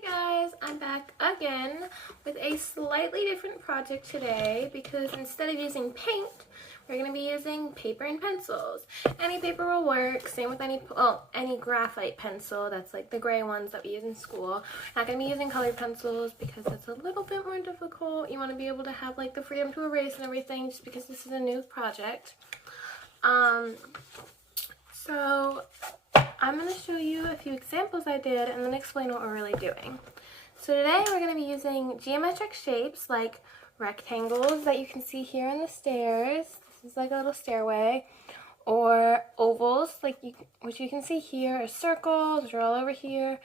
Hey guys, I'm back again with a slightly different project today because instead of using paint, we're going to be using paper and pencils. Any paper will work, same with any graphite pencil, that's like the gray ones that we use in school. Not going to be using colored pencils because it's a little bit more difficult. You want to be able to have like the freedom to erase and everything just because this is a new project. So I'm going to show you a few examples I did and then explain what we're really doing. So today we're going to be using geometric shapes like rectangles that you can see here in the stairs. This is like a little stairway. Or ovals, which you can see here, or circles, which are all over here.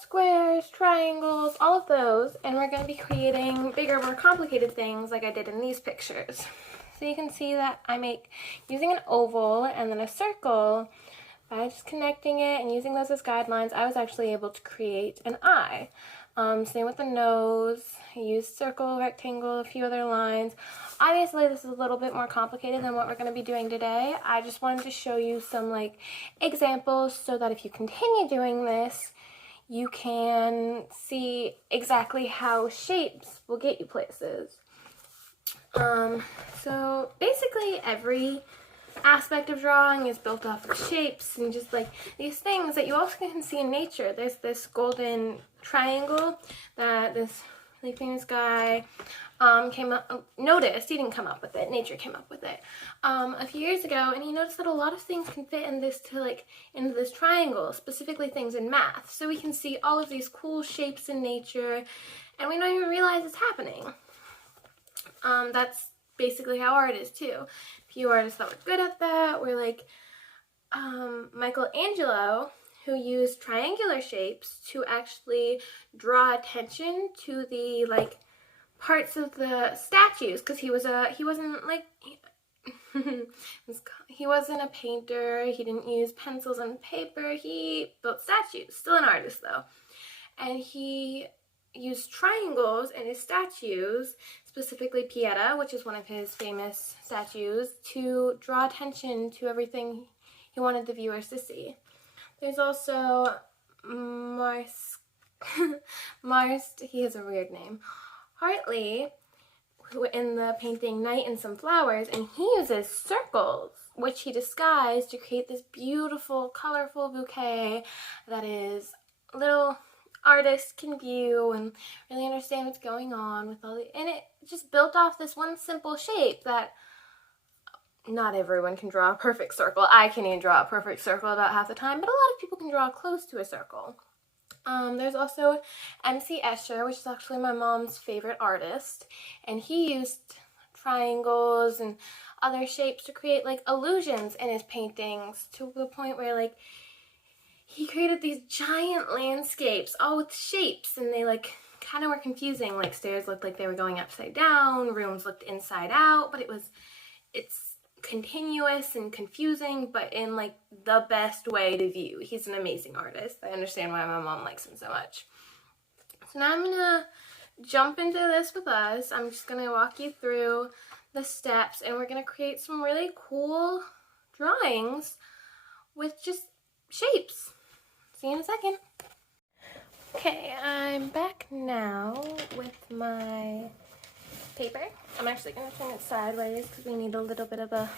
Squares, triangles, all of those. And we're going to be creating bigger, more complicated things like I did in these pictures. So you can see that I make, using an oval and then a circle, by just connecting it and using those as guidelines, I was actually able to create an eye. Same with the nose. I used circle, rectangle, a few other lines. Obviously, this is a little bit more complicated than what we're going to be doing today. I just wanted to show you some examples so that if you continue doing this, you can see exactly how shapes will get you places. So basically every aspect of drawing is built off of shapes and just these things that you also can see in nature. There's this golden triangle that this really famous guy noticed. He didn't come up with it, nature came up with it a few years ago, and he noticed that a lot of things can fit in this into this triangle, specifically things in math. So we can see all of these cool shapes in nature and we don't even realize it's happening. That's basically how art is too. A few artists that were good at that were Michelangelo, who used triangular shapes to actually draw attention to the parts of the statues, because he wasn't he wasn't a painter. He didn't use pencils and paper. He built statues. Still an artist though, and he used triangles in his statues, specifically Pieta, which is one of his famous statues, to draw attention to everything he wanted the viewers to see. There's also he has a weird name, Hartley, who in the painting Night and Some Flowers, and he uses circles, which he disguised to create this beautiful, colorful bouquet that is little artists can view and really understand what's going on with and it just built off this one simple shape that not everyone can draw a perfect circle. I can't even draw a perfect circle about half the time, but a lot of people can draw close to a circle. There's also MC Escher, which is actually my mom's favorite artist, and he used triangles and other shapes to create illusions in his paintings, to the point where he created these giant landscapes all with shapes, and they kind of were confusing. Stairs looked like they were going upside down, rooms looked inside out, but it's continuous and confusing, but in the best way to view. He's an amazing artist. I understand why my mom likes him so much. So now I'm gonna jump into this with us. I'm just gonna walk you through the steps, and we're gonna create some really cool drawings with just shapes. See you in a second. Okay, I'm back now with my paper. I'm actually going to turn it sideways because we need a little bit of a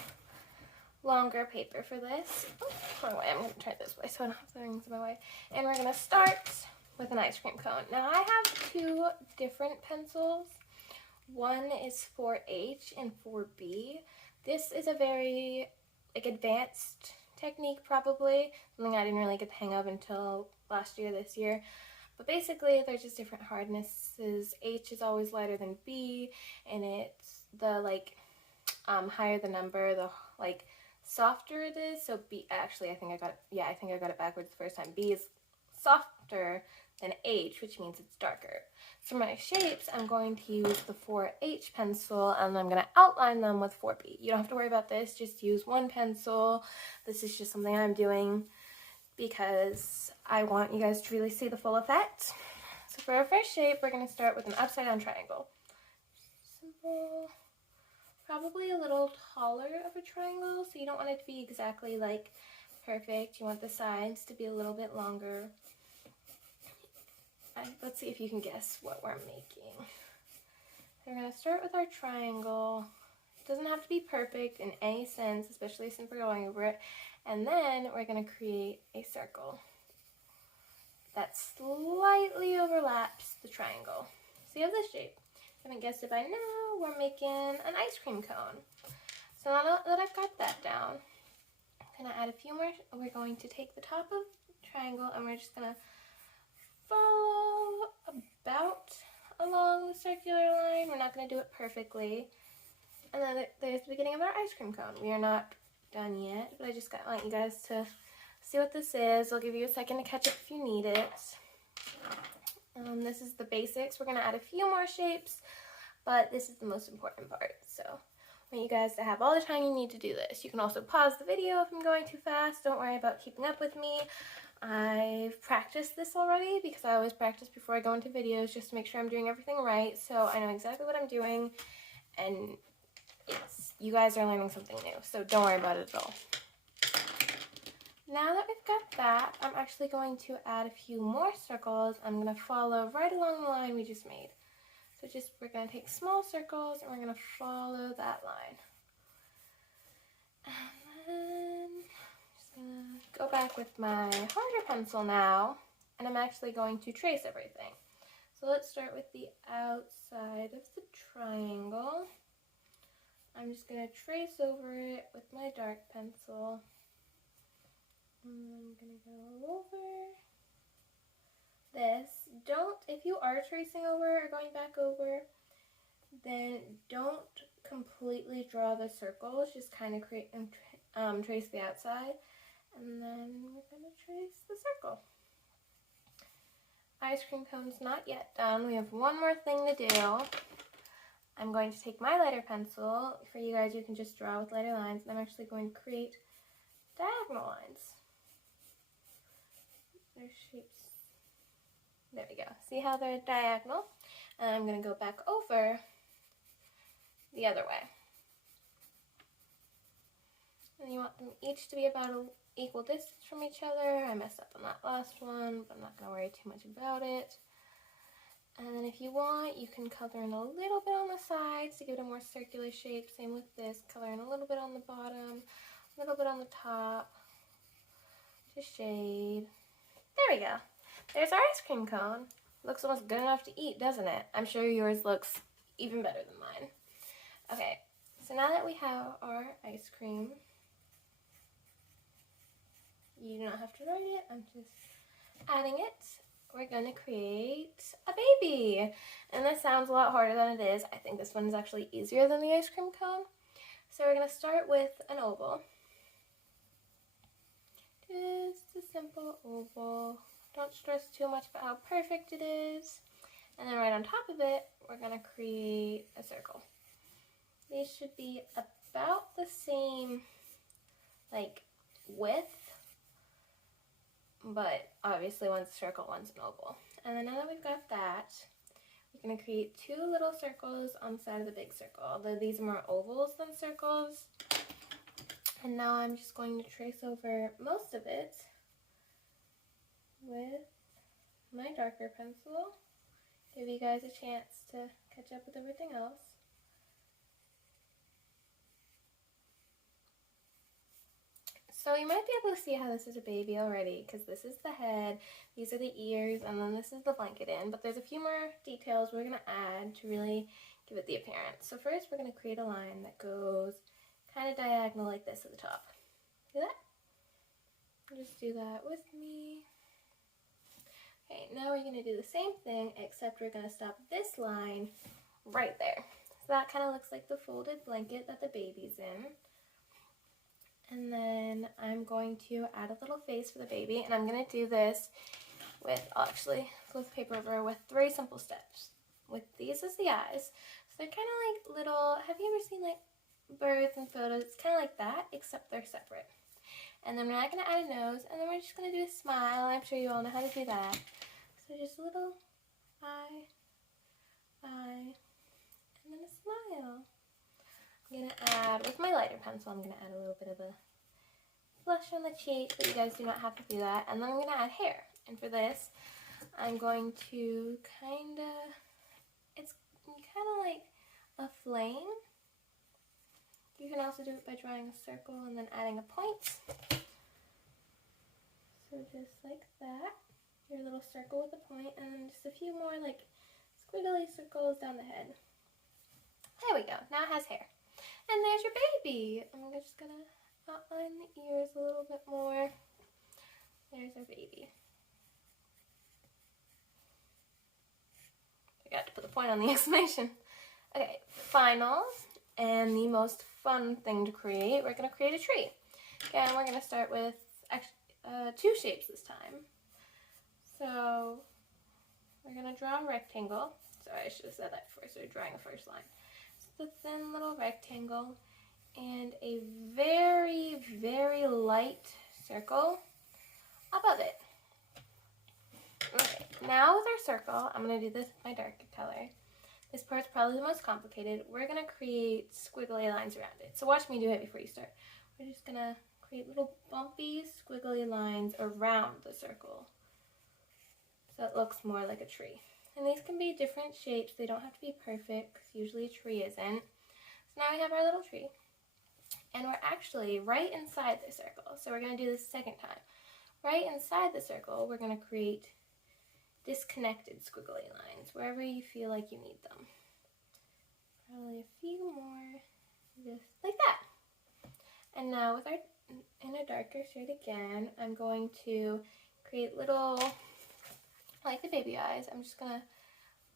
longer paper for this. Oh, wrong way. I'm going to turn it this way so I don't have things in my way. And we're going to start with an ice cream cone. Now I have two different pencils. One is for H and for B. This is a very advanced technique, probably something I didn't really get the hang of until this year, but basically they're just different hardnesses. H is always lighter than B, and it's the higher the number, the softer it is. So B, actually I think I got it backwards the first time. B is softer than H, which means it's darker. So for my shapes, I'm going to use the 4H pencil, and I'm going to outline them with 4B. You don't have to worry about this, just use one pencil. This is just something I'm doing because I want you guys to really see the full effect. So for our first shape, we're going to start with an upside down triangle. Simple, probably a little taller of a triangle, so you don't want it to be exactly perfect. You want the sides to be a little bit longer. let's see if you can guess what we're making. So we're going to start with our triangle. It doesn't have to be perfect in any sense, especially since we're going over it. And then we're going to create a circle that slightly overlaps the triangle. So you have this shape. If you haven't guessed it by now, we're making an ice cream cone. So now that I've got that down, I'm going to add a few more. We're going to take the top of the triangle and we're just going to follow about along the circular line. We're not going to do it perfectly. And then there's the beginning of our ice cream cone. We are not done yet, but I just want you guys to see what this is. I'll give you a second to catch up if you need it. This is the basics. We're going to add a few more shapes, but this is the most important part. So I want you guys to have all the time you need to do this. You can also pause the video if I'm going too fast. Don't worry about keeping up with me. I've practiced this already because I always practice before I go into videos just to make sure I'm doing everything right. So I know exactly what I'm doing, and you guys are learning something new. So don't worry about it at all. Now that we've got that, I'm actually going to add a few more circles. I'm going to follow right along the line we just made. So we're going to take small circles and we're going to follow that line. And then I'm just going to go back with my harder pencil now, and I'm actually going to trace everything. So let's start with the outside of the triangle. I'm just going to trace over it with my dark pencil. And I'm going to go over this. If you are tracing over or going back over, then don't completely draw the circles. Just kind of create and trace the outside. And then we're going to trace the circle. Ice cream cone's not yet done. We have one more thing to do. I'm going to take my lighter pencil. For you guys, you can just draw with lighter lines. And I'm actually going to create diagonal lines. Their shapes. There we go. See how they're diagonal? And I'm going to go back over the other way. And you want them each to be about an equal distance from each other. I messed up on that last one, but I'm not going to worry too much about it. And then if you want, you can color in a little bit on the sides to give it a more circular shape. Same with this. Color in a little bit on the bottom, a little bit on the top to shade. There we go. There's our ice cream cone. Looks almost good enough to eat, doesn't it? I'm sure yours looks even better than mine. Okay, so now that we have our ice cream, you do not have to write it. I'm just adding it. We're going to create a baby. And this sounds a lot harder than it is. I think this one is actually easier than the ice cream cone. So we're going to start with an oval. Just a simple oval. Don't stress too much about how perfect it is. And then right on top of it, we're going to create a circle. These should be about the same, like, width, but obviously one's a circle, one's an oval. And then now that we've got that, we're going to create two little circles on the side of the big circle, although these are more ovals than circles. And now I'm just going to trace over most of it with my darker pencil. Give you guys a chance to catch up with everything else. So you might be able to see how this is a baby already, because this is the head, these are the ears, and then this is the blanket in. But there's a few more details we're going to add to really give it the appearance. So first we're going to create a line that goes kind of diagonal like this at the top. See that? Just do that with me. Okay, now we're going to do the same thing, except we're going to stop this line right there. So that kind of looks like the folded blanket that the baby's in. And then I'm going to add a little face for the baby, and I'm going to do this with, I'll actually flip the paper over, with 3 simple steps. With these as the eyes. So they're kind of like little, have you ever seen like birds and photos? It's kind of like that, except they're separate. And then we're not going to add a nose, and then we're just going to do a smile. I'm sure you all know how to do that. So just a little eye, and then a smile. I'm going to add, with my lighter pencil, I'm going to add a little bit of a blush on the cheek, but you guys do not have to do that. And then I'm going to add hair. And for this, I'm going to it's kind of like a flame. You can also do it by drawing a circle and then adding a point. So just like that, your little circle with a point, and then just a few more like squiggly circles down the head. There we go, now it has hair. And there's your baby. I'm just gonna outline the ears a little bit more. There's our baby. Forgot to put the point on the exclamation. Okay, final and the most fun thing to create, we're gonna create a tree. Again, we're gonna start with two shapes this time. So we're gonna draw a rectangle. Sorry, I should have said that before I started drawing the first line. Just a thin little rectangle and a very, very light circle above it. Okay, now with our circle, I'm going to do this with my darker color. This part's probably the most complicated. We're going to create squiggly lines around it. So watch me do it before you start. We're just going to create little bumpy squiggly lines around the circle so it looks more like a tree. And these can be different shapes. They don't have to be perfect because usually a tree isn't. So now we have our little tree. And we're actually right inside the circle. So we're going to do this a second time. Right inside the circle, we're going to create disconnected squiggly lines wherever you feel like you need them. Probably a few more, just like that. And now with in a darker shade again, I'm going to create little, like the baby eyes, I'm just gonna,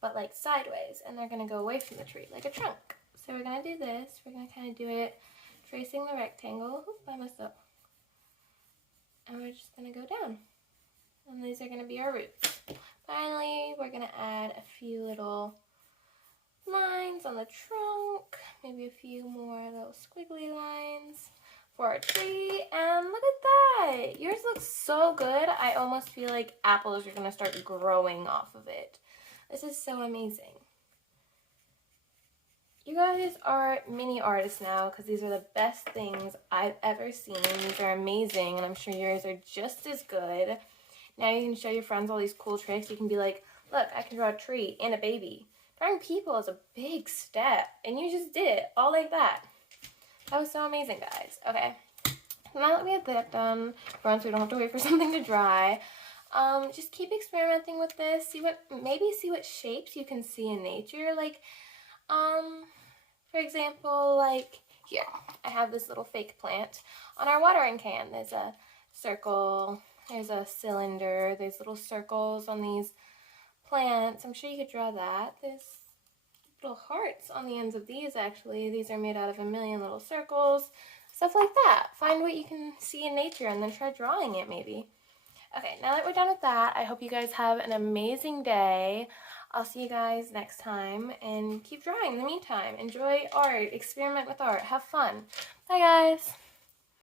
but like sideways, and they're gonna go away from the tree, like a trunk. So we're gonna do this, we're gonna kind of do it, tracing the rectangle. Oop, I messed up. And we're just gonna go down. And these are gonna be our roots. Finally, we're gonna add a few little lines on the trunk, maybe a few more little squiggly lines for our tree, and look at that! Yours looks so good. I almost feel like apples are gonna start growing off of it. This is so amazing. You guys are mini artists now because these are the best things I've ever seen. These are amazing, and I'm sure yours are just as good. Now you can show your friends all these cool tricks. You can be like, look, I can draw a tree and a baby. Drawing people is a big step, and you just did it all like that. That was so amazing, guys. Okay, now that we have that done, for once we don't have to wait for something to dry, just keep experimenting with this. Maybe see what shapes you can see in nature. Like, for example, like here, I have this little fake plant on our watering can. There's a circle, there's a cylinder, there's little circles on these plants. I'm sure you could draw that. There's little hearts on the ends of these, actually. These are made out of a million little circles, stuff like that. Find what you can see in nature and then try drawing it, maybe. Okay, now that we're done with that, I hope you guys have an amazing day. I'll see you guys next time, and keep drawing in the meantime. Enjoy art, experiment with art, have fun. Bye, guys.